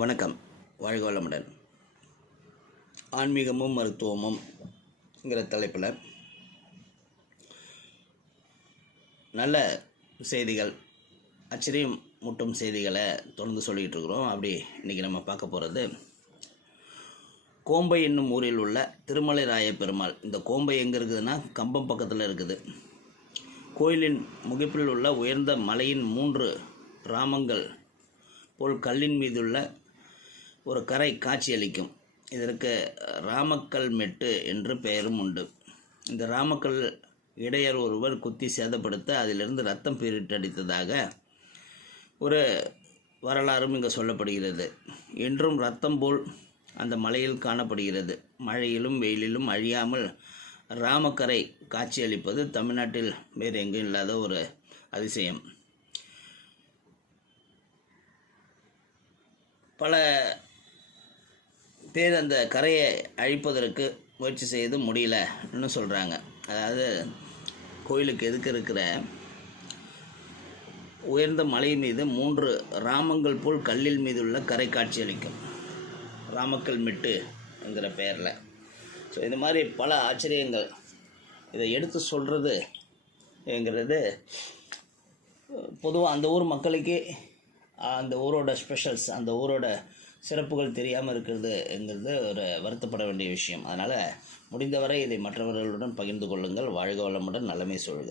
வணக்கம். வாழ்க வளமுடன். ஆன்மீகமும் மருத்துவமும்ங்கிற தலைப்பில் நல்ல செய்திகள், ஆச்சரியம் மூட்டும் செய்திகளை தொடர்ந்து சொல்லிகிட்டு இருக்கிறோம். அப்படி இன்றைக்கி நம்ம பார்க்க போகிறது கோம்பை என்னும் ஊரில் உள்ள திருமலை ராய பெருமாள். இந்த கோம்பை எங்கே இருக்குதுன்னா கம்பம் பக்கத்தில் இருக்குது. கோயிலின் முகப்பில் உள்ள உயர்ந்த மலையின் 3 ராமங்கள் போல் கல்லின் மீதுள்ள ஒரு கரை காட்சியளிக்கும். இதற்கு ராமக்கல் மெட்டு என்று பெயரும் உண்டு. இந்த ராமக்கல் இடையர் ஒருவர் குத்தி சேதப்படுத்த அதிலிருந்து ரத்தம் பீரிட்டடித்ததாக ஒரு வரலாறும் இங்கே சொல்லப்படுகிறது. என்றும் ரத்தம் போல் அந்த மலையில் காணப்படுகிறது. மழையிலும் வெயிலிலும் அழியாமல் ராமக்கரை காட்சியளிப்பது தமிழ்நாட்டில் வேறு எங்கும் இல்லாத ஒரு அதிசயம். பல பேர் அந்த கரையை அழிப்பதற்கு முயற்சி செய்து முடியலன்னு சொல்கிறாங்க. அதாவது கோயிலுக்கு எதுக்கு இருக்கிற உயர்ந்த மலை மீது 3 ராமங்கள் போல் கல்லில் மீது உள்ள கரை காட்சியளிக்கும். ராமக்கல் மெட்டு என்கிற பெயரில். ஸோ இது மாதிரி பல ஆச்சரியங்கள். இதை எடுத்து சொல்கிறதுங்கிறது பொதுவாக அந்த ஊர் மக்களுக்கே அந்த ஊரோட ஸ்பெஷல்ஸ், அந்த ஊரோட சிறப்புகள் தெரியாமல் இருக்கிறதுங்கிறது ஒரு வருத்தப்பட வேண்டிய விஷயம். அதனால் முடிந்தவரை இதை மற்றவர்களுடன் பகிர்ந்து கொள்ளுங்கள். வாழ்க வளமுடன். நலமே சொல்க.